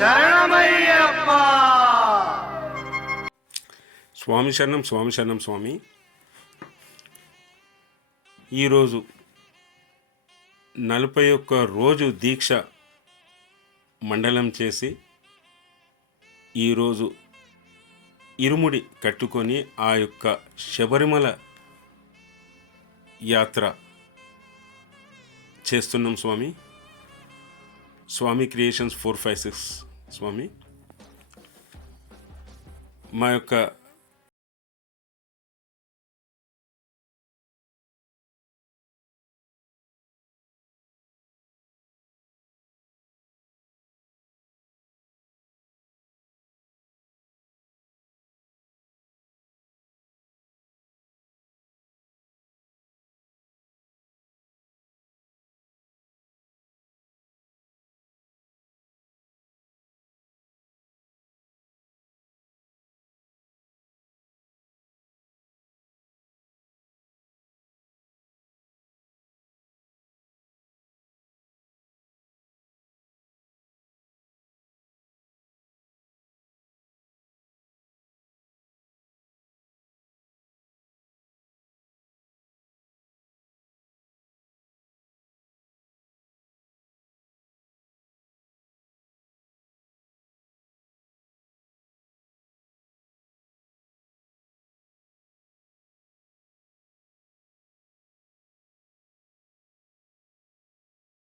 శరణమయ్యప్ప. స్వామి శరణం, స్వామి శరణం. స్వామి, ఈరోజు 41 రోజు దీక్ష మండలం చేసి ఈరోజు ఇరుముడి కట్టుకొని ఆ యొక్క శబరిమల యాత్ర చేస్తున్నాం స్వామి. స్వామి క్రియేషన్స్ 456 స్వామి. మా యొక్క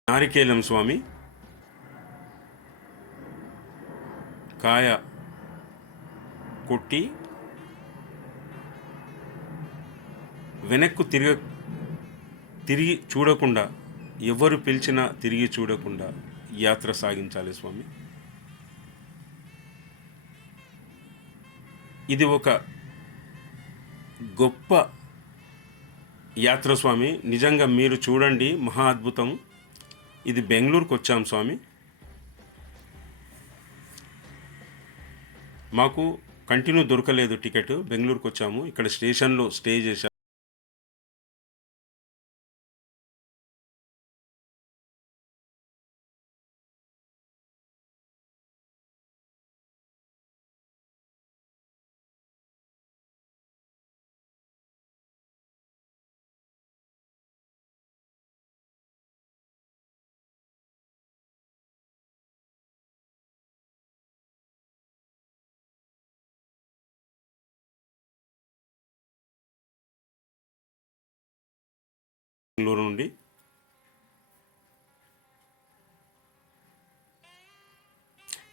నారికేలం స్వామి కాయ కొట్టి వెనక్కు తిరిగి చూడకుండా, ఎవరు పిలిచినా తిరిగి చూడకుండా యాత్ర సాగించాలి స్వామి. ఇది ఒక గొప్ప యాత్ర స్వామి. నిజంగా మీరు చూడండి, మహా అద్భుతం. ఇది బెంగళూరుకు వచ్చాం స్వామి. మాకు కంటిన్యూ దొరకలేదు టికెట్. బెంగళూరుకు వచ్చాము, ఇక్కడ స్టేషన్లో స్టే చేశాము. బెంగళూరు నుండి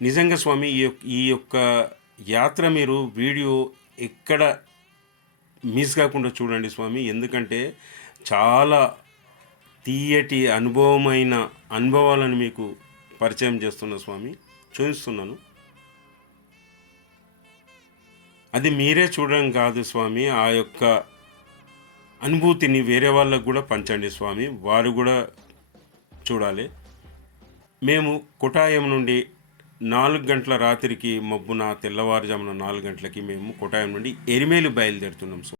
నిజంగా స్వామి, ఈ యొక్క యాత్ర మీరు వీడియో ఎక్కడ మిస్ కాకుండా చూడండి స్వామి. ఎందుకంటే చాలా తీయటి అనుభవాలను మీకు పరిచయం చేస్తున్నా స్వామి, చూపిస్తున్నాను. అది మీరే చూడడం కాదు స్వామి, ఆ యొక్క అనుభూతిని వేరే వాళ్ళకు కూడా పంచండి స్వామి, వారు కూడా చూడాలి. మేము కొటాయం నుండి 4 గంటల రాత్రికి మబ్బున తెల్లవారుజామున 4 గంటలకి మేము కొటాయం నుండి ఎరిమేలు బయలుదేరుతున్నాం స్వామి.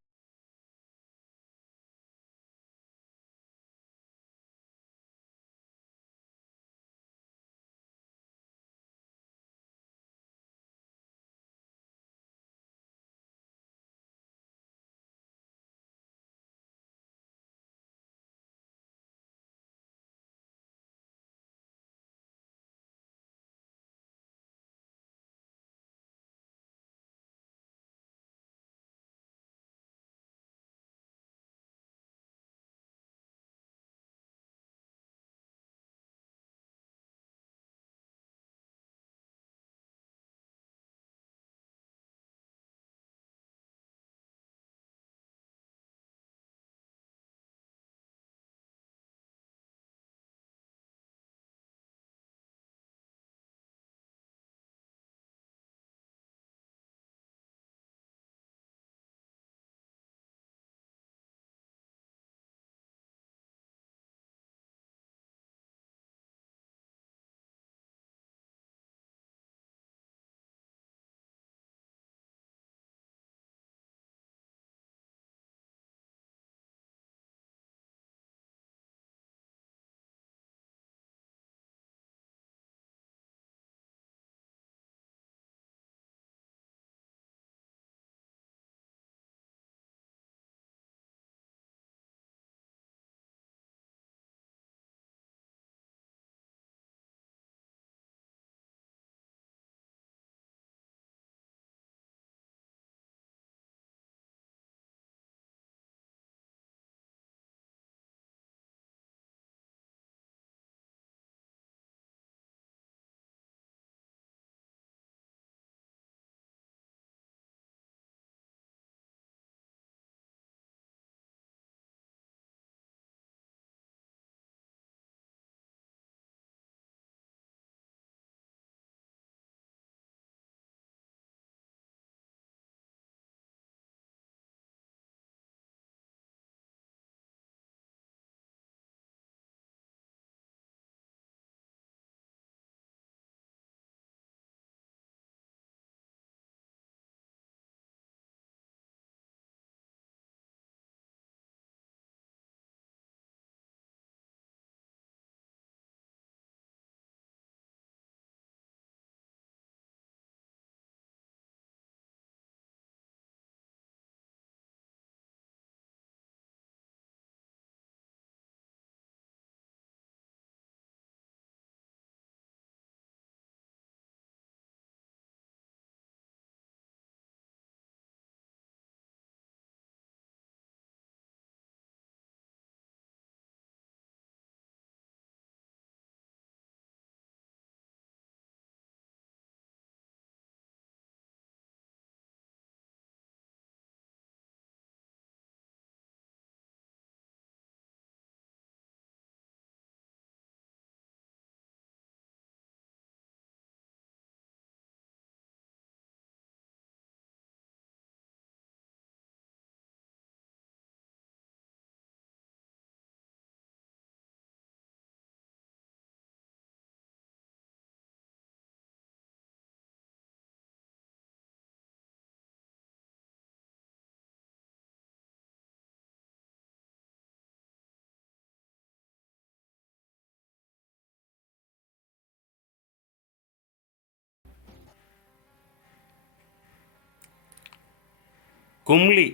కుమ్లి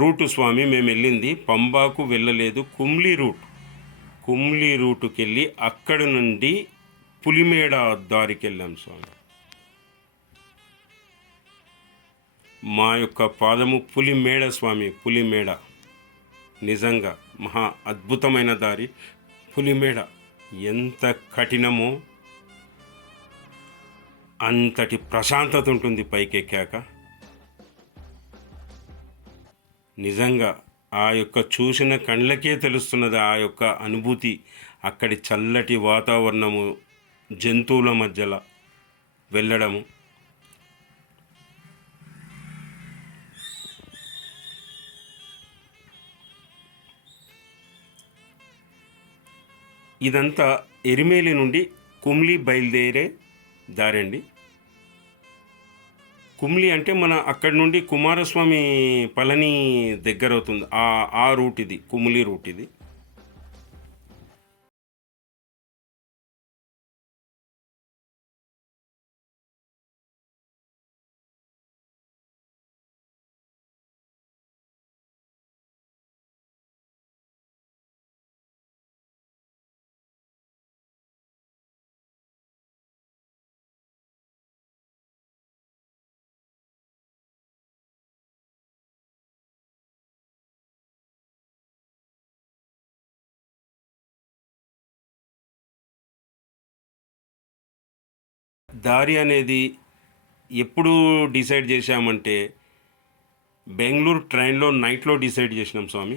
రూటు స్వామి మేము వెళ్ళింది, పంబాకు వెళ్ళలేదు. కుమ్లి రూటుకి వెళ్ళి అక్కడి నుండి పులిమేడ దారికి వెళ్ళాం స్వామి. మా యొక్క పాదము పులిమేడ స్వామి, పులిమేడ. నిజంగా మహా అద్భుతమైన దారి పులిమేడ. ఎంత కఠినమో అంతటి ప్రశాంతత ఉంటుంది పైకెక్కాక. నిజంగా ఆ యొక్క చూసిన కళ్ళకే తెలుస్తున్నది ఆ యొక్క అనుభూతి. అక్కడి చల్లటి వాతావరణము, జంతువుల మధ్యలో వెళ్ళడము. ఇదంతా ఎరిమేలి నుండి కుమ్లి బయలుదేరే దారండి. కుమ్లి అంటే మన అక్కడి నుండి కుమారస్వామి పళని దగ్గర అవుతుంది. ఆ రూట్ ఇది, కుమ్లి రూట్ ఇది. దారి అనేది ఎప్పుడు డిసైడ్ చేశామంటే, బెంగళూరు ట్రైన్లో నైట్లో డిసైడ్ చేసినాం స్వామి.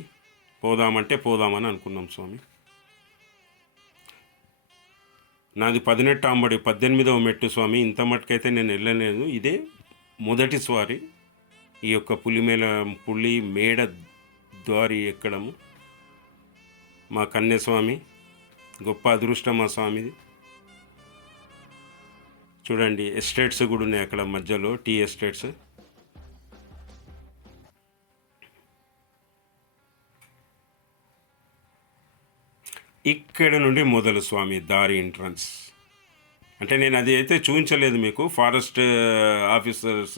పోదామంటే పోదామని అనుకున్నాం స్వామి. నాది 18 అంబడి, 18వ మెట్టు స్వామి. ఇంత మట్టుకైతే నేను వెళ్ళలేదు. ఇదే మొదటిసారి ఈ యొక్క పులి మేడ దారి ఎక్కడము. మా కన్యస్వామి గొప్ప అదృష్టం మా స్వామిది. చూడండి, ఎస్టేట్స్ కూడా ఉన్నాయి అక్కడ మధ్యలో, టీ ఎస్టేట్స్. ఇక్కడ నుండి మొదలు స్వామి దారి ఎంట్రన్స్. అంటే నేను అది అయితే చూపించలేదు మీకు. ఫారెస్ట్ ఆఫీసర్స్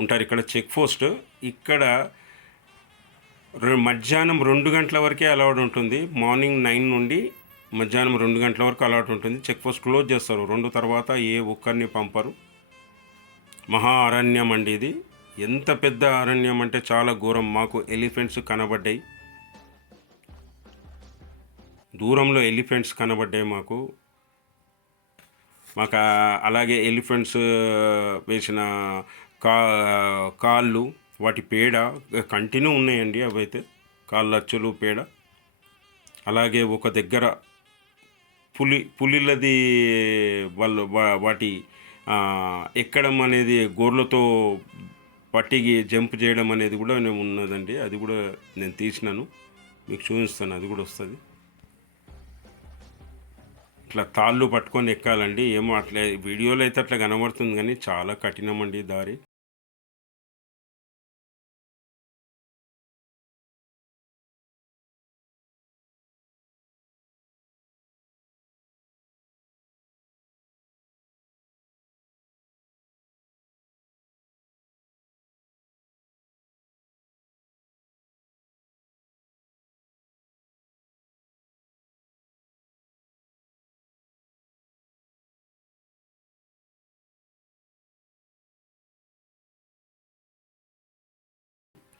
ఉంటారు ఇక్కడ, చెక్ పోస్ట్. ఇక్కడ మధ్యాహ్నం 2 గంటల వరకే అలౌడ్ ఉంటుంది. మార్నింగ్ 9 నుండి మధ్యాహ్నం 2 గంటల వరకు అలౌట్ ఉంటుంది. చెక్ పోస్ట్ క్లోజ్ చేస్తారు. 2 తర్వాత ఏ ఒక్కరిని పంపరు. మహా అరణ్యం అండి ఇది. ఎంత పెద్ద అరణ్యం అంటే చాలా ఘోరం. మాకు ఎలిఫెంట్స్ కనబడ్డాయి, దూరంలో ఎలిఫెంట్స్ కనబడ్డాయి మాకు. అలాగే ఎలిఫెంట్స్ వేసిన కాళ్ళు, వాటి పేడ కంటిన్యూ ఉన్నాయండి. అవైతే కాళ్ళ అచ్చులు, పేడ. అలాగే ఒక దగ్గర పులిలది వాళ్ళు వాటి ఎక్కడం అనేది, గోర్లతో పట్టికి జంప్ చేయడం అనేది కూడా ఉన్నదండి. అది కూడా నేను తీసినాను, మీకు చూపిస్తాను. అది కూడా వస్తుంది. ఇట్లా తాళ్ళు పట్టుకొని ఎక్కాలండి. ఏమో అట్లా వీడియోలో అయితే అట్లా కనబడుతుంది, కానీ చాలా కఠినం అండి దారి.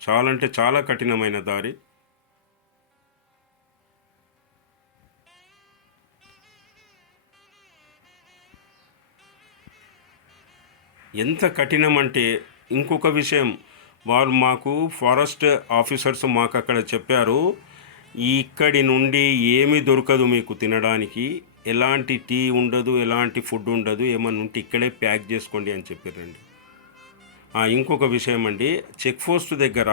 చాలా అంటే చాలా కఠినమైన దారి. ఎంత కఠినం అంటే, ఇంకొక విషయం, వారు మాకు ఫారెస్ట్ ఆఫీసర్స్ మాకు అక్కడ చెప్పారు, ఇక్కడి నుండి ఏమీ దొరకదు మీకు తినడానికి, ఎలాంటి టీ ఉండదు, ఎలాంటి ఫుడ్ ఉండదు, ఏమన్నా ఉంటే ఇక్కడే ప్యాక్ చేసుకోండి అని చెప్పారండి. ఇంకొక విషయం అండి, చెక్ పోస్ట్ దగ్గర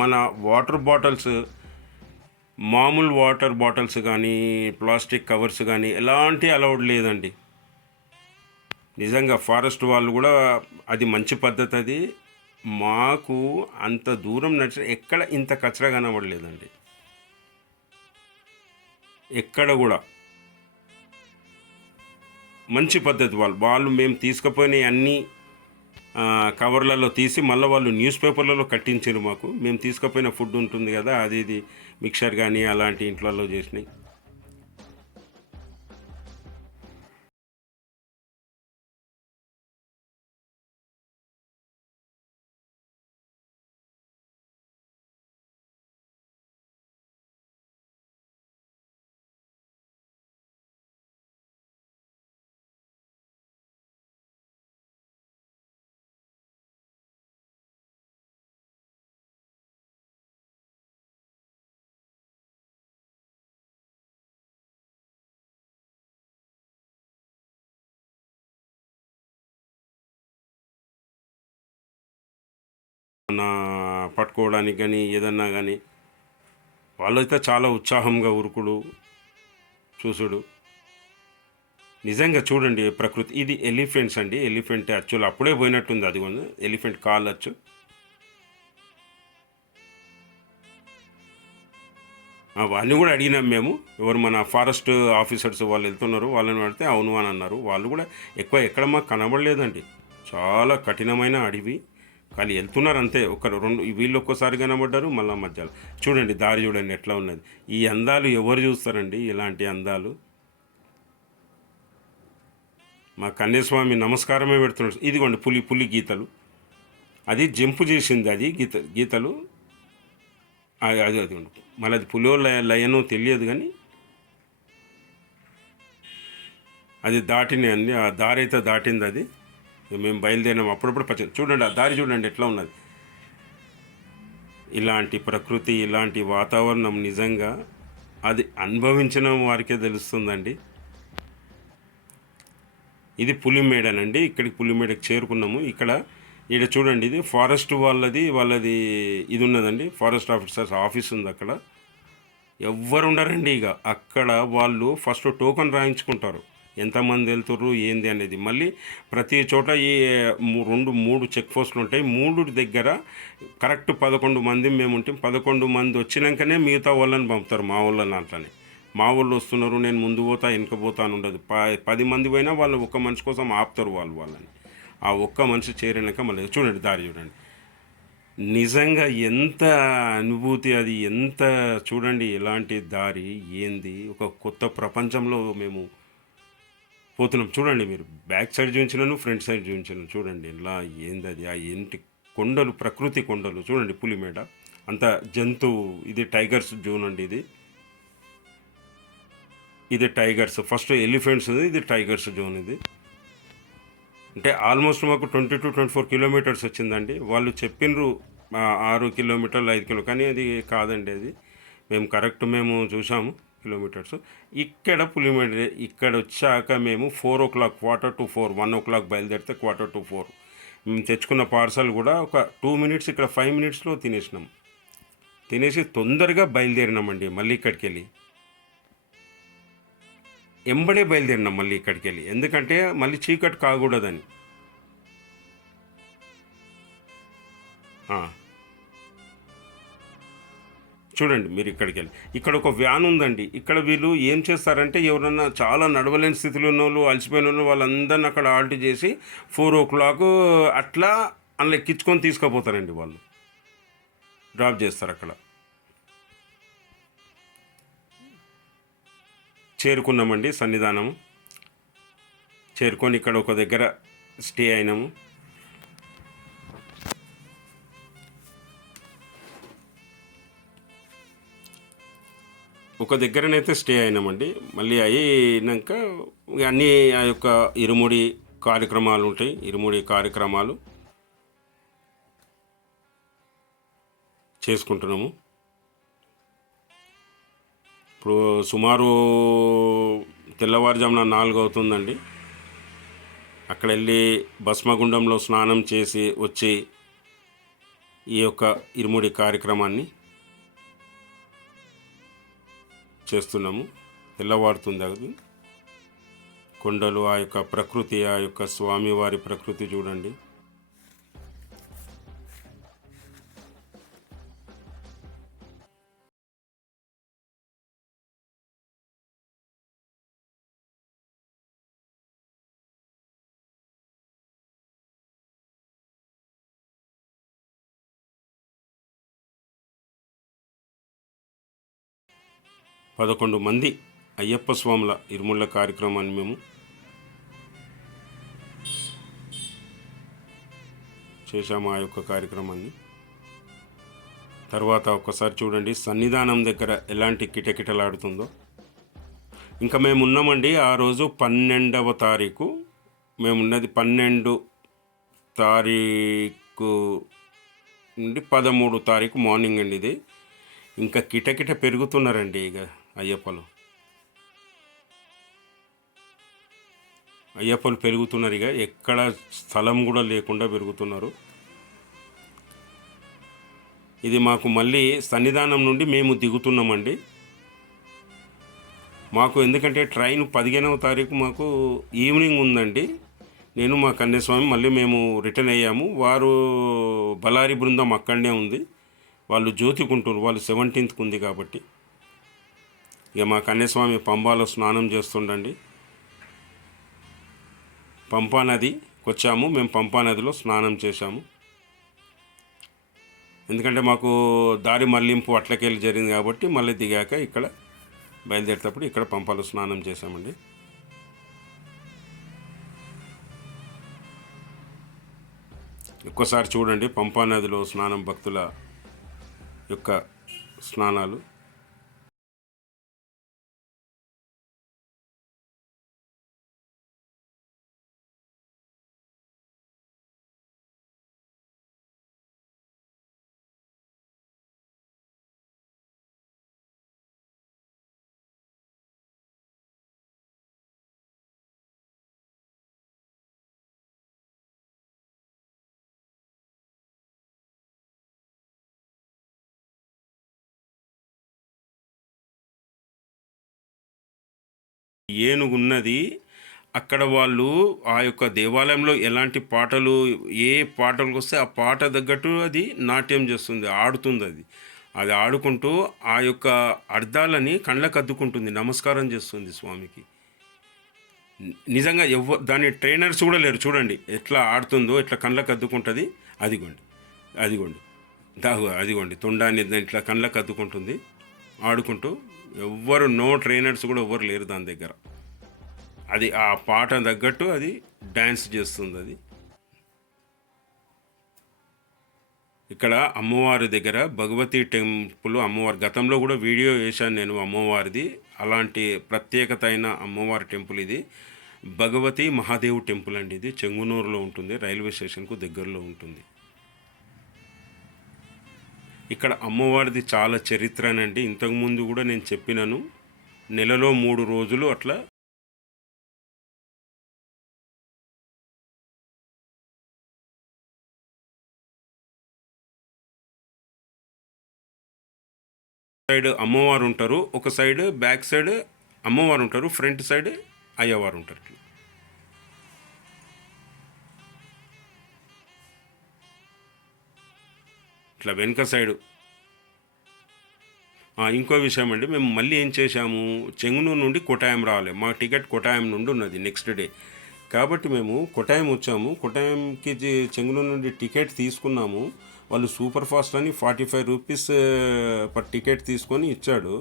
మన వాటర్ బాటిల్స్, మామూలు వాటర్ బాటిల్స్ కానీ, ప్లాస్టిక్ కవర్స్ కానీ ఎలాంటి అలౌడ్ లేదండి. నిజంగా ఫారెస్ట్ వాళ్ళు కూడా అది మంచి పద్ధతి. అది మాకు అంత దూరం నడిచి ఎక్కడ ఇంత కచరా కనబడలేదండి. ఎక్కడ కూడా మంచి పద్ధతి. వాళ్ళు మేము తీసుకుపోయిన అన్నీ కవర్లలో తీసి మళ్ళీ వాళ్ళు న్యూస్ పేపర్లలో కట్టించారు మాకు. మేము తీసుకుపోయిన ఫుడ్ ఉంటుంది కదా, అది ఇది మిక్చర్ కానీ అలాంటి ఇంట్లలో చేసినాయి. నా పట్టుకోవడానికి కానీ ఏదన్నా కానీ వాళ్ళైతే చాలా ఉత్సాహంగా ఉరుకుడు చూసుడు. నిజంగా చూడండి ప్రకృతి. ఇది ఎలిఫెంట్స్ అండి. ఎలిఫెంట్ యాక్చువల్ అప్పుడే పోయినట్టుంది, అది కూడా ఎలిఫెంట్ కాలచ్చు. వాళ్ళని కూడా అడిగినాం మేము, ఎవరు మన ఫారెస్ట్ ఆఫీసర్స్ వాళ్ళు వెళ్తున్నారు వాళ్ళని అడిగితే అవును అని అన్నారు. వాళ్ళు కూడా ఎక్కువ ఎక్కడ మాకు కనబడలేదండి. చాలా కఠినమైన అడవి, కానీ వెళ్తున్నారు అంతే. ఒక రెండు వీళ్ళు ఒక్కసారి కనబడ్డారు, మళ్ళీ మధ్యలో చూడండి దారి చూడండి ఎట్లా ఉన్నది. ఈ అందాలు ఎవరు చూస్తారండి, ఇలాంటి అందాలు. మా కన్యస్వామి నమస్కారమే పెడుతున్నాడు. ఇదిగోండి పులి, పులి గీతలు. అది జంపు చేసింది, అది గీతలు. అది అది ఉండు, మళ్ళీ అది పులియో లయనో తెలియదు, కానీ అది దాటిని అన్ని, ఆ దారి అయితే దాటింది అది. మేము బయలుదేరినాం. అప్పుడప్పుడు చూడండి ఆ దారి చూడండి ఎట్లా ఉన్నది. ఇలాంటి ప్రకృతి, ఇలాంటి వాతావరణం నిజంగా అది అనుభవించిన వారికే తెలుస్తుందండి. ఇది పులిమేడనండి. ఇక్కడికి పులిమేడకి చేరుకున్నాము. ఇక్కడ చూడండి, ఇది ఫారెస్ట్ వాళ్ళది ఇది ఉన్నదండి. ఫారెస్ట్ ఆఫీసర్స్ ఆఫీస్ ఉంది అక్కడ. ఎవ్వరు ఉండరండి ఇక అక్కడ. వాళ్ళు ఫస్ట్ టోకన్ రాయించుకుంటారు, ఎంతమంది వెళ్తుర్రు ఏంది అనేది. మళ్ళీ ప్రతి చోట ఈ 2-3 చెక్ పోస్టులు ఉంటాయి. 3 దగ్గర కరెక్ట్ 11 మంది మేము ఉంటాం. 11 మంది వచ్చినాకనే మిగతా వాళ్ళని పంపుతారు, మా వాళ్ళని. అట్లనే మా వాళ్ళు వస్తున్నారు, నేను ముందు పోతా వెనక పోతా అని ఉండదు. 10 మంది పోయినా వాళ్ళు ఒక్క మనిషి కోసం ఆపుతారు వాళ్ళని. ఆ ఒక్క మనిషి చేరినాక మళ్ళీ చూడండి దారి చూడండి. నిజంగా ఎంత అనుభూతి అది, ఎంత చూడండి ఎలాంటి దారి ఏంది. ఒక కొత్త ప్రపంచంలో మేము పోతున్నాం. చూడండి మీరు బ్యాక్ సైడ్ చూపించినాను, ఫ్రంట్ సైడ్ చూపించాను. చూడండి ఇలా ఏంది అది, ఆ ఏంటి కొండలు, ప్రకృతి కొండలు. చూడండి పులిమేడ అంత జంతువు. ఇది టైగర్స్ జోన్ అండి. ఇది టైగర్స్, ఫస్ట్ ఎలిఫెంట్స్, ఇది టైగర్స్ జోన్. ఇది అంటే ఆల్మోస్ట్ మాకు 20-24 కిలోమీటర్స్ వచ్చిందండి. వాళ్ళు చెప్పినరు 6 కిలోమీటర్లు 5 కిలో, కానీ అది కాదండి. అది మేము చూసాము కిలోమీటర్స్. ఇక్కడ పులిమేడ ఇక్కడ వచ్చాక మేము 4 o'clock, 3:45, 1 o'clock బయలుదేరితే 3:45 మేము తెచ్చుకున్న పార్సల్ కూడా ఒక 2 minutes, ఇక్కడ 5 minutesలో తినేసినాం. తినేసి తొందరగా బయలుదేరినామండి. మళ్ళీ ఇక్కడికి వెళ్ళి ఎంబడే బయలుదేరినాం మళ్ళీ ఇక్కడికి వెళ్ళి, ఎందుకంటే మళ్ళీ చీకటి కాకూడదని. చూడండి మీరు ఇక్కడికి వెళ్ళి, ఇక్కడ ఒక వ్యాన్ ఉందండి. ఇక్కడ వీళ్ళు ఏం చేస్తారంటే, ఎవరన్నా చాలా నడవలేని స్థితిలో ఉన్న వాళ్ళు, అలసిపోయిన వాళ్ళు, వాళ్ళందరిని అక్కడ ఆల్ట్ చేసి 4 o'clock అట్లా అందులో ఎక్కించుకొని తీసుకుపోతారండి. వాళ్ళు డ్రాప్ చేస్తారు అక్కడ. చేరుకున్నామండి సన్నిధానము. చేరుకొని ఇక్కడ ఒక దగ్గర స్టే అయినాము. ఒక దగ్గరనైతే స్టే అయినామండి. మళ్ళీ అయినాక అన్నీ ఆ యొక్క ఇరుముడి కార్యక్రమాలు ఉంటాయి. ఇరుముడి కార్యక్రమాలు చేసుకుంటున్నాము. ఇప్పుడు సుమారు తెల్లవారుజామున 4 అవుతుందండి. అక్కడ వెళ్ళి భస్మగుండంలో స్నానం చేసి వచ్చి ఈ యొక్క ఇరుముడి కార్యక్రమాన్ని చేస్తున్నాము. తెల్లవారుతుంది అది. కొండలు, ఆ యొక్క ప్రకృతి, ఆ యొక్క స్వామివారి ప్రకృతి చూడండి. 11 మంది అయ్యప్ప స్వాముల ఇరుముళ్ళ కార్యక్రమాన్ని మేము చేశాము. ఆ యొక్క కార్యక్రమాన్ని తర్వాత ఒక్కసారి చూడండి సన్నిధానం దగ్గర ఎలాంటి కిటకిటలాడుతుందో. ఇంకా మేము ఉన్నామండి ఆ రోజు 12వ తారీఖు. మేమున్నది 12 తారీఖు నుండి 13 తారీఖు మార్నింగ్ అండి ఇది. ఇంకా కిటకిట పెరుగుతున్నారండి ఇక అయ్యప్పలు పెరుగుతున్నారు. ఇక ఎక్కడ స్థలం కూడా లేకుండా పెరుగుతున్నారు. ఇది మాకు మళ్ళీ సన్నిధానం నుండి మేము దిగుతున్నామండి. మాకు ఎందుకంటే ట్రైన్ 15వ తారీఖు మాకు ఈవినింగ్ ఉందండి. నేను మా కన్యాస్వామి మళ్ళీ మేము రిటర్న్ అయ్యాము. వారు బలారి బృందం అక్కడనే ఉంది. వాళ్ళు జ్యోతికుంటారు. వాళ్ళు 17th ఉంది కాబట్టి ఇక మా కన్యాస్వామి పంబాలో స్నానం చేస్తుండండి. పంపా నదికి వచ్చాము. మేము పంపా నదిలో స్నానం చేశాము. ఎందుకంటే మాకు దారి మళ్లింపు అట్లకెళ్ళి జరిగింది కాబట్టి మళ్ళీ దిగాక ఇక్కడ బయలుదేరేటప్పుడు ఇక్కడ పంపాలో స్నానం చేశామండి. ఒక్కసారి చూడండి పంపా నదిలో స్నానం, భక్తుల యొక్క స్నానాలు. ఏనుగున్నది అక్కడ. వాళ్ళు ఆ యొక్క దేవాలయంలో ఎలాంటి పాటలు, ఏ పాటలకు వస్తే ఆ పాట తగ్గట్టు అది నాట్యం చేస్తుంది, ఆడుతుంది. అది ఆడుకుంటూ ఆ యొక్క అర్థాలని కళ్ళకు అద్దుకుంటుంది, నమస్కారం చేస్తుంది స్వామికి. నిజంగా దాని ట్రైనర్స్ కూడా లేరు. చూడండి ఎట్లా ఆడుతుందో, ఎట్లా కళ్ళకు అద్దుకుంటుంది. అదిగోండి అదిగోండి అదిగోండి తొండాన్ని ఇట్లా కళ్ళకు అద్దుకుంటుంది ఆడుకుంటూ. ఎవ్వరు నో ట్రైనర్స్ కూడా ఎవ్వరు లేరు దాని దగ్గర. అది ఆ పాట తగ్గట్టు అది డ్యాన్స్ చేస్తుంది. అది ఇక్కడ అమ్మవారి దగ్గర భగవతి టెంపుల్, అమ్మవారి గతంలో కూడా వీడియో వేశాను నేను అమ్మవారిది. అలాంటి ప్రత్యేకత అయిన అమ్మవారి టెంపుల్ ఇది. భగవతి మహాదేవ్ టెంపుల్ అండి. ఇది చెంగునూరులో ఉంటుంది, రైల్వే స్టేషన్కు దగ్గరలో ఉంటుంది. ఇక్కడ అమ్మవారిది చాలా చరిత్రనండి. ఇంతకుముందు కూడా నేను చెప్పినాను. నెలలో 3 రోజులు అట్లా సైడ్ అమ్మవారు ఉంటారు, ఒక సైడ్ బ్యాక్ సైడ్ అమ్మవారు ఉంటారు, ఫ్రంట్ సైడ్ అయ్యవారు ఉంటారు. ఇట్లా వెనుక సైడు. ఇంకో విషయం అండి, మేము మళ్ళీ ఏం చేశాము, చెంగునూరు నుండి కొటాయం రావాలి. మా టికెట్ కొటాయం నుండి ఉన్నది నెక్స్ట్ డే. కాబట్టి మేము కొటాయం వచ్చాము. కొటాయంకి చెంగునూరు నుండి టికెట్ తీసుకున్నాము. వాళ్ళు సూపర్ ఫాస్ట్ అని 45 రూపీస్ పర్ టికెట్ తీసుకొని ఇచ్చాడు.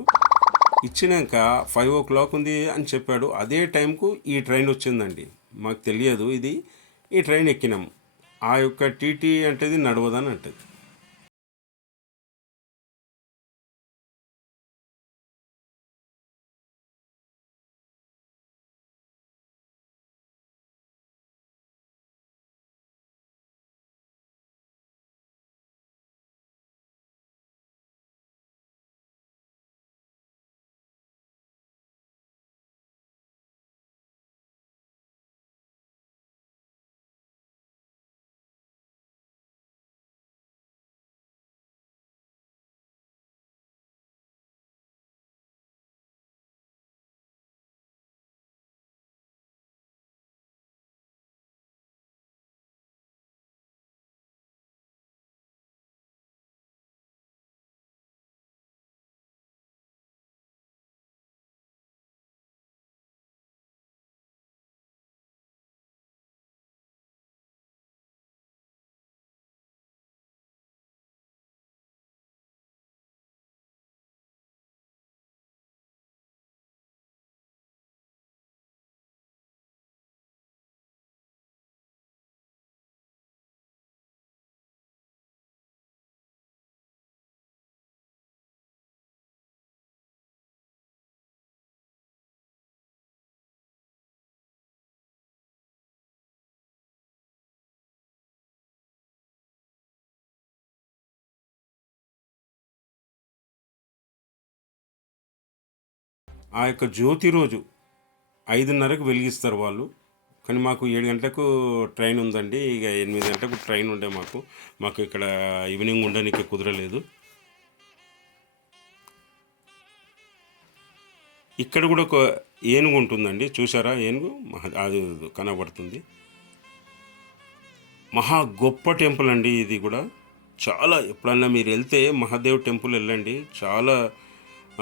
ఇచ్చినాక 5 o'clock ఉంది అని చెప్పాడు. అదే టైంకు ఈ ట్రైన్ వచ్చిందండి. మాకు తెలియదు ఇది. ఈ ట్రైన్ ఎక్కినాము. ఆ యొక్క టీటీ అంటే నడవదని అంటది. ఆ యొక్క జ్యోతి రోజు 5:30కు వెలిగిస్తారు వాళ్ళు. కానీ మాకు 7 గంటలకు ట్రైన్ ఉందండి. ఇక 8 గంటలకు ట్రైన్ ఉండే మాకు ఇక్కడ ఈవినింగ్ ఉండడానికి కుదరలేదు. ఇక్కడ కూడా ఒక ఏనుగు ఉంటుందండి, చూసారా? ఏనుగు అది కనబడుతుంది. మహా గొప్ప టెంపుల్ అండి ఇది కూడా. చాలా, ఎప్పుడన్నా మీరు వెళ్తే మహాదేవ్ టెంపుల్ వెళ్ళండి. చాలా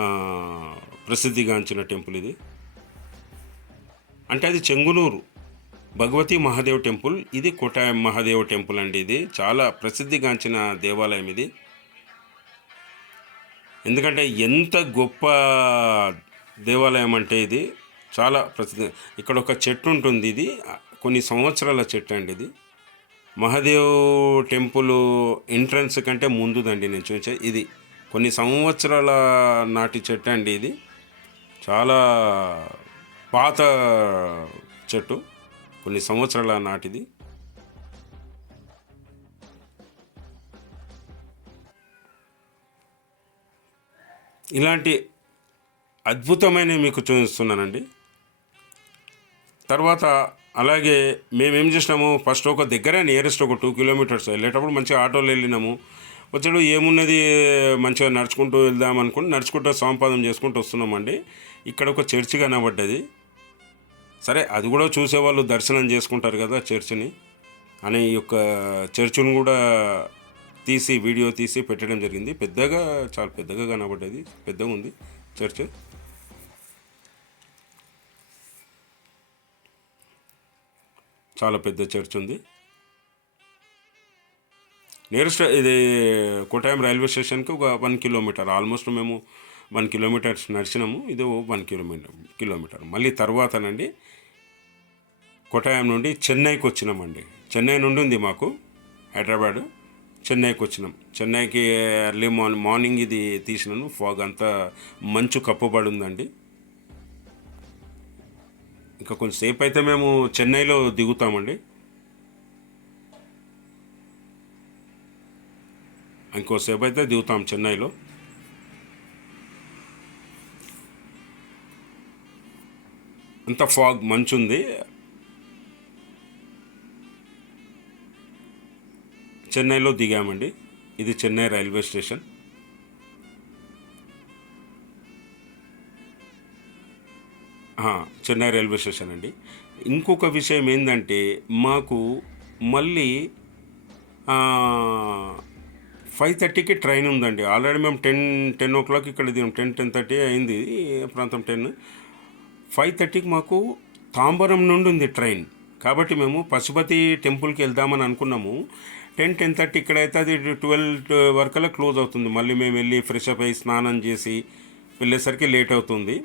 ఆ, ప్రసిద్ధిగాంచిన టెంపుల్ ఇది. అంటే అది చెంగునూరు భగవతి మహాదేవ్ టెంపుల్, ఇది కోటాయం మహాదేవ్ టెంపుల్ అండి. ఇది చాలా ప్రసిద్ధిగాంచిన దేవాలయం ఇది. ఎందుకంటే ఎంత గొప్ప దేవాలయం అంటే ఇది చాలా ప్రసిద్ధి. ఇక్కడ ఒక చెట్టు ఉంటుంది, ఇది కొన్ని సంవత్సరాల చెట్టు అండి. ఇది మహాదేవ్ టెంపుల్ ఎంట్రన్స్ కంటే ముందుదండి నేను చూసే. ఇది కొన్ని సంవత్సరాల నాటి చెట్టు అండి. ఇది చాలా పాత చెట్టు, కొన్ని సంవత్సరాల నాటిది. ఇలాంటి అద్భుతమైన మీకు చూపిస్తున్నానండి. తర్వాత అలాగే మేమేం చేసినాము, ఫస్ట్ ఒక దగ్గర నియరెస్ట్ ఒక 2 కిలోమీటర్స్ వెళ్ళేటప్పుడు మంచిగా ఆటోలో వెళ్ళినాము. వచ్చాడు ఏమున్నది, మంచిగా నడుచుకుంటూ వెళ్దాం అనుకుంటూ నడుచుకుంటూ సంపాదన చేసుకుంటూ వస్తున్నామండి. ఇక్కడ ఒక చర్చి కనబడ్డది. సరే, అది కూడా చూసేవాళ్ళు దర్శనం చేసుకుంటారు కదా చర్చిని అని, ఈ యొక్క చర్చిని కూడా వీడియో తీసి పెట్టడం జరిగింది. పెద్దగా, చాలా పెద్దగా కనబడ్డది, పెద్దగా ఉంది చర్చ్. చాలా పెద్ద చర్చ్ ఉంది. నియరెస్ట్ ఇది కోటాయం రైల్వే స్టేషన్కి ఒక 1 కిలోమీటర్, ఆల్మోస్ట్ మేము 1 కిలోమీటర్స్ నడిచినాము. ఇది 1 కిలోమీటర్. మళ్ళీ తర్వాతనండి కోటాయం నుండి చెన్నైకి వచ్చినామండి. చెన్నై నుండి ఉంది మాకు హైదరాబాద్, చెన్నైకి వచ్చినాం. చెన్నైకి ఎర్లీ మార్నింగ్ ఇది తీసినాను. ఫాగ్ అంతా మంచు కప్పబడి ఉందండి. ఇంకా కొంచెంసేపు అయితే మేము చెన్నైలో దిగుతామండి. ఇంకోసేపు అయితే దిగుతాం చెన్నైలో. అంత ఫాగ్, మంచు ఉంది. చెన్నైలో దిగామండి. ఇది Chennai railway station. Chennai railway station అండి. ఇంకొక విషయం ఏంటంటే, మాకు మళ్ళీ 5:30కి ట్రైన్ ఉందండి. ఆల్రెడీ మేము 10 ఇక్కడ దిగాం. 10:30 అయింది ప్రాంతం. 5:30కి మాకు తాంబరం నుండి ఉంది ట్రైన్. కాబట్టి మేము పశుపతి టెంపుల్కి వెళ్దామని అనుకున్నాము. 10:30 ఇక్కడైతే అది 12 వరకల్లా క్లోజ్ అవుతుంది. మళ్ళీ మేము వెళ్ళి ఫ్రెష్ అప్ అయ్యి స్నానం చేసి వెళ్ళేసరికి లేట్ అవుతుంది.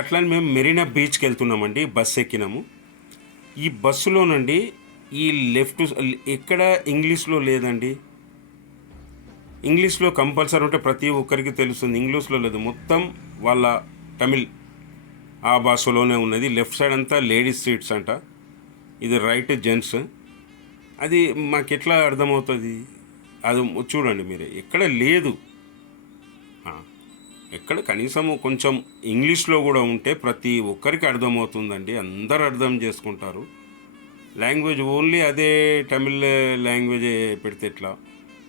అట్లని మేము మెరీనా బీచ్కి వెళ్తున్నామండి. బస్సు ఎక్కినాము. ఈ బస్సులోనండి ఈ లెఫ్ట్ ఎక్కడ ఇంగ్లీష్లో లేదండి. ఇంగ్లీష్లో కంపల్సరీ ఉంటే ప్రతి ఒక్కరికి తెలుస్తుంది. ఇంగ్లీష్లో లేదు, మొత్తం వాళ్ళ తమిళ్ ఆ భాషలోనే ఉన్నది. లెఫ్ట్ సైడ్ అంతా లేడీస్ సీట్స్ అంట, ఇది రైట్ జెంట్స్. అది మాకు ఎట్లా అర్థమవుతుంది? అది చూడండి మీరు, ఎక్కడ లేదు. ఎక్కడ కనీసము కొంచెం ఇంగ్లీష్లో కూడా ఉంటే ప్రతి ఒక్కరికి అర్థమవుతుందండి. అందరు అర్థం చేసుకుంటారు. లాంగ్వేజ్ ఓన్లీ అదే తమిళ్ లాంగ్వేజ్ పెడితే ఎట్లా?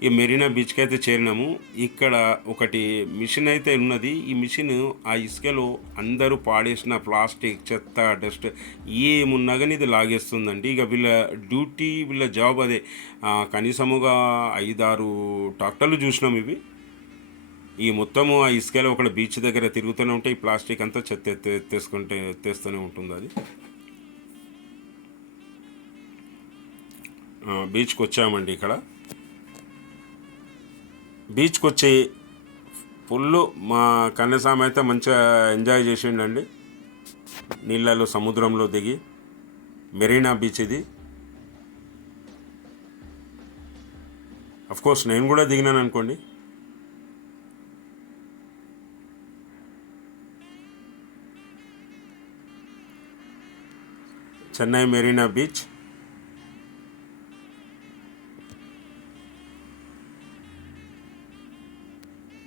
ఈ మెరీనా బీచ్కి అయితే చేరినాము. ఇక్కడ ఒకటి మిషన్ అయితే ఉన్నది. ఈ మిషన్ ఆ ఇసుకలో అందరూ పాడేసిన ప్లాస్టిక్, చెత్త, డస్ట్ ఏమున్నా కానీ ఇది లాగేస్తుందండి. ఇక వీళ్ళ డ్యూటీ, వీళ్ళ జాబ్ అదే. కనీసముగా 5-6 ట్రాక్టర్లు చూసినాం ఇవి. ఈ మొత్తము ఆ ఇసుకలో ఒక బీచ్ దగ్గర తిరుగుతూనే ఉంటే ఈ ప్లాస్టిక్ అంతా చెత్త ఎత్తేస్తూనే ఉంటుంది. అది బీచ్కి వచ్చామండి. ఇక్కడ బీచ్కి వచ్చి ఫుల్ మా కన్యస్వామి అయితే మంచిగా ఎంజాయ్ చేసిండండి. నీళ్ళలో, సముద్రంలో దిగి. మెరీనా బీచ్ ఇది. అఫ్కోర్స్ నేను కూడా దిగినాను అనుకోండి. చెన్నై మెరీనా బీచ్.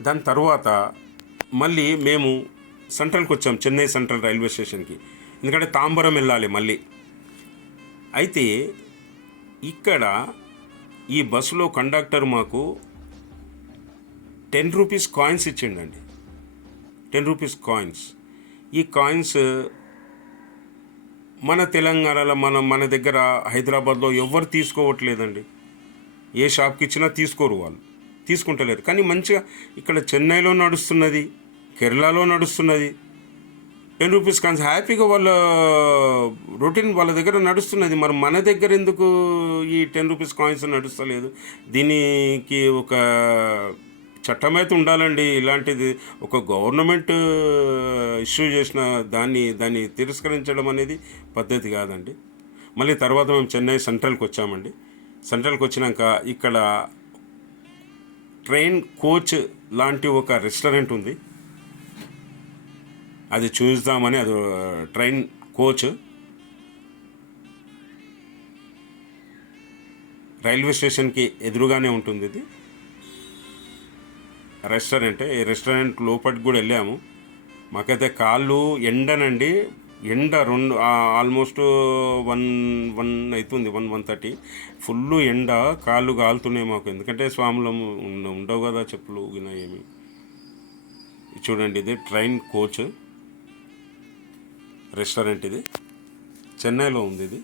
దాని తర్వాత మళ్ళీ మేము సెంట్రల్కి వచ్చాం, చెన్నై సెంట్రల్ రైల్వే స్టేషన్కి. ఎందుకంటే తాంబరం వెళ్ళాలి మళ్ళీ. అయితే ఇక్కడ ఈ బస్సులో కండక్టర్ మాకు 10 రూపీస్ కాయిన్స్ ఇచ్చిండండి. 10 rupees coins. ఈ కాయిన్స్ మన తెలంగాణలో మన దగ్గర హైదరాబాద్లో ఎవరు తీసుకోవట్లేదండి. ఏ షాప్కి ఇచ్చినా తీసుకోరు, వాళ్ళు తీసుకుంటలేరు. కానీ మంచిగా ఇక్కడ చెన్నైలో నడుస్తున్నది, కేరళలో నడుస్తున్నది. 10 రూపీస్ కాయిన్స్ హ్యాపీగా వాళ్ళ రొటీన్ వాళ్ళ దగ్గర నడుస్తున్నది. మరి మన దగ్గర ఎందుకు ఈ 10 రూపీస్ కాయిన్స్ నడుస్తలేదు? దీనికి ఒక చట్టం అయితే ఉండాలండి. ఇలాంటిది ఒక గవర్నమెంట్ ఇష్యూ చేసిన దాన్ని తిరస్కరించడం అనేది పద్ధతి కాదండి. మళ్ళీ తర్వాత మేము చెన్నై సెంట్రల్కి వచ్చామండి. సెంట్రల్కి వచ్చినాక ఇక్కడ ట్రైన్ కోచ్ లాంటి ఒక రెస్టారెంట్ ఉంది, అది చూద్దామని. అది ట్రైన్ కోచ్ రైల్వే స్టేషన్కి ఎదురుగానే ఉంటుంది. ఇది రెస్టారెంట్. ఈ రెస్టారెంట్ లోపలికి కూడా వెళ్ళాము. మాకైతే కాళ్ళు ఎండనండి, ఎండ ఆల్మోస్ట్ 1 అవుతుంది, 1:30. ఫుల్ ఎండ, కాళ్ళు కాలుతున్నాయి మాకు. ఎందుకంటే స్వాములం ఉండవు కదా చెప్పులు గిన ఏమి. చూడండి, ఇది ట్రైన్ కోచ్ రెస్టారెంట్. ఇది చెన్నైలో ఉంది. ఇది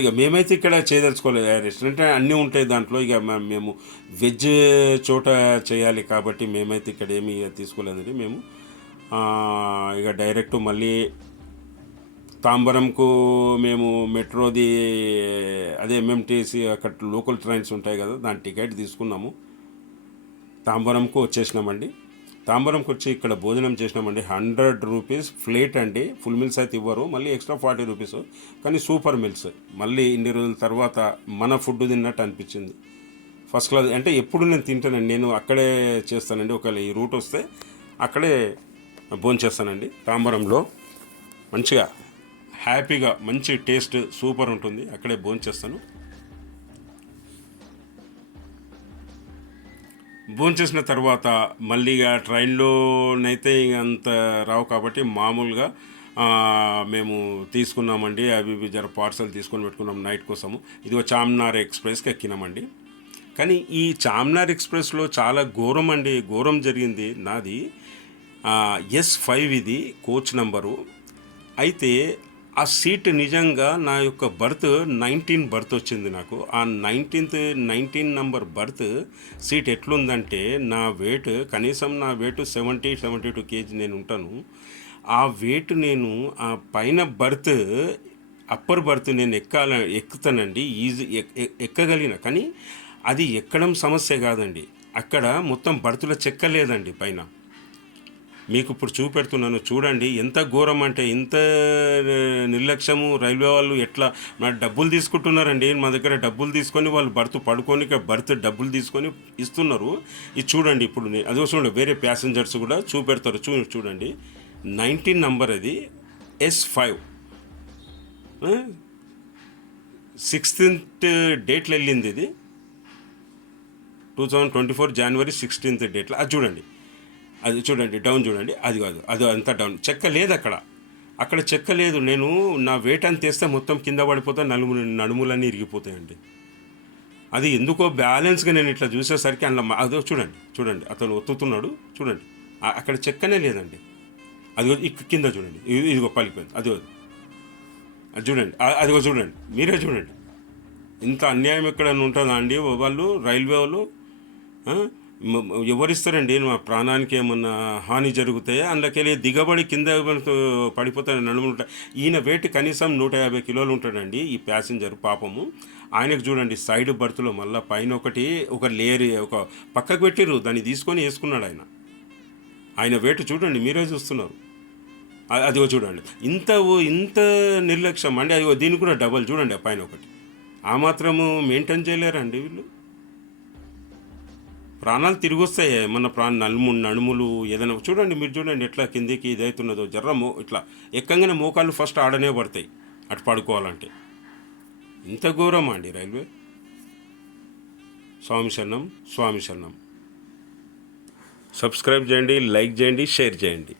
ఇక మేమైతే ఇక్కడ చేయదలుచుకోలేదు. రెస్టారెంట్ అన్నీ ఉంటాయి దాంట్లో. ఇక మేము వెజ్ చోట చేయాలి కాబట్టి మేమైతే ఇక్కడ ఏమీ తీసుకోలేదండి. మేము ఇక డైరెక్ట్ మళ్ళీ తాంబరంకు మేము మెట్రోది అదే ఎంఎంటీసీ అక్కడ లోకల్ ట్రైన్స్ ఉంటాయి కదా, దాని టికెట్ తీసుకున్నాము. తాంబరంకు వచ్చేసినామండి. తాంబరంకి వచ్చి ఇక్కడ భోజనం చేసినామండి. 100 రూపీస్ ప్లేట్ అండి. ఫుల్ మీల్స్ అయితే ఇవ్వరు, మళ్ళీ ఎక్స్ట్రా 40 రూపీస్. కానీ సూపర్ మీల్స్. మళ్ళీ ఇన్ని రోజుల తర్వాత మన ఫుడ్ తిన్నట్టు అనిపించింది. First class. అంటే ఎప్పుడు నేను తింటానండి, నేను అక్కడే చేస్తానండి. ఒకవేళ ఈ రూట్ వస్తే అక్కడే భోంచేస్తానండి. తాంబరంలో మంచిగా హ్యాపీగా మంచి టేస్ట్ సూపర్ ఉంటుంది. అక్కడే భోంచేస్తాను. భోంచేసిన తర్వాత మళ్ళీ ఇక ట్రైన్లోనైతే ఇక అంత రావు కాబట్టి మామూలుగా మేము తీసుకున్నామండి. అవి జర పార్సల్ తీసుకొని పెట్టుకున్నాం నైట్ కోసము. ఇది చార్మినార్ ఎక్స్ప్రెస్కి ఎక్కినామండి. కానీ ఈ చార్మినార్ ఎక్స్ప్రెస్లో చాలా ఘోరం జరిగింది. నాది S5 ఇది కోచ్ నంబరు. అయితే ఆ సీట్ నిజంగా నా యొక్క బర్త్ 19 బర్త్ వచ్చింది నాకు. ఆ 19 నంబర్ బర్త్ సీట్ ఎట్లుందంటే నా వెయిట్ కనీసం 72 kg నేను ఉంటాను. ఆ వెయిట్ నేను ఆ పైన బర్త్ అప్పర్ బర్త్ నేను ఎక్కుతానండి, ఎక్కగలిగిన. కానీ అది ఎక్కడం సమస్య కాదండి. అక్కడ మొత్తం బర్తుల చెక్కలేదండి పైన. మీకు ఇప్పుడు చూపెడుతున్నాను చూడండి. ఎంత ఘోరం అంటే, ఇంత నిర్లక్ష్యము రైల్వే వాళ్ళు. ఎట్లా మా డబ్బులు తీసుకుంటున్నారండి. మా దగ్గర డబ్బులు తీసుకొని వాళ్ళు బర్త్ డబ్బులు తీసుకొని ఇస్తున్నారు. ఇది చూడండి. ఇప్పుడు అదో చూడండి, వేరే ప్యాసింజర్స్ కూడా చూపెడతారు. చూడండి 19 నంబర్, అది S5 16th డేట్లో వెళ్ళింది. ఇది 2024 జనవరి 16th డేట్లో. అది చూడండి డౌన్ చూడండి. అది కాదు, అది అంతా డౌన్. చెక్క లేదు అక్కడ చెక్క లేదు. నేను నా వెయిట్ అని తెస్తే మొత్తం కింద పడిపోతే నడుములన్నీ ఇరిగిపోతాయండి. అది ఎందుకో బ్యాలెన్స్గా నేను ఇట్లా చూసేసరికి అందులో అదో చూడండి అతను ఒత్తుతున్నాడు చూడండి. అక్కడ చెక్కనే లేదండి. అది కింద చూడండి, ఇదిగో పలిపోయింది. అది చూడండి, అదిగో చూడండి, మీరే చూడండి. ఇంత అన్యాయం ఎక్కడన్నా ఉంటుందా అండి? వాళ్ళు రైల్వే వాళ్ళు ఎవరిస్తారండి? మా ప్రాణానికి ఏమన్నా హాని జరిగితే అందులోకెళ్ళి దిగబడి కింద పడిపోతాడు, నడుములు ఉంటాయి. ఈయన వెయిట్ కనీసం 150 కిలోలు ఉంటాడండి ఈ ప్యాసింజర్ పాపము. ఆయనకు చూడండి సైడ్ బర్త్లో మళ్ళీ పైన ఒక లేయర్ ఒక పక్కకు పెట్టిర్రు, దాన్ని తీసుకొని వేసుకున్నాడు ఆయన వెయిట్ చూడండి, మీరే చూస్తున్నారు. అదిగో చూడండి, ఇంత నిర్లక్ష్యం అండి. అదిగో దీనికి కూడా డబల్ చూడండి, పైన ఒకటి. ఆ మాత్రము మెయింటైన్ చేయలేరండి వీళ్ళు. ప్రాణాలు తిరిగి వస్తాయి. మన నడుములు ఏదైనా చూడండి, మీరు చూడండి ఎట్లా కిందికి ఇదవుతున్నదో. ఇట్లా ఎక్కంగానే మోకాళ్ళు ఫస్ట్ ఆడనే పడతాయి అటు పడుకోవాలంటే. ఇంత ఘోరమా అండి రైల్వే? స్వామి శరణం, స్వామి శరణం. సబ్స్క్రైబ్ చేయండి, లైక్ చేయండి, షేర్ చేయండి.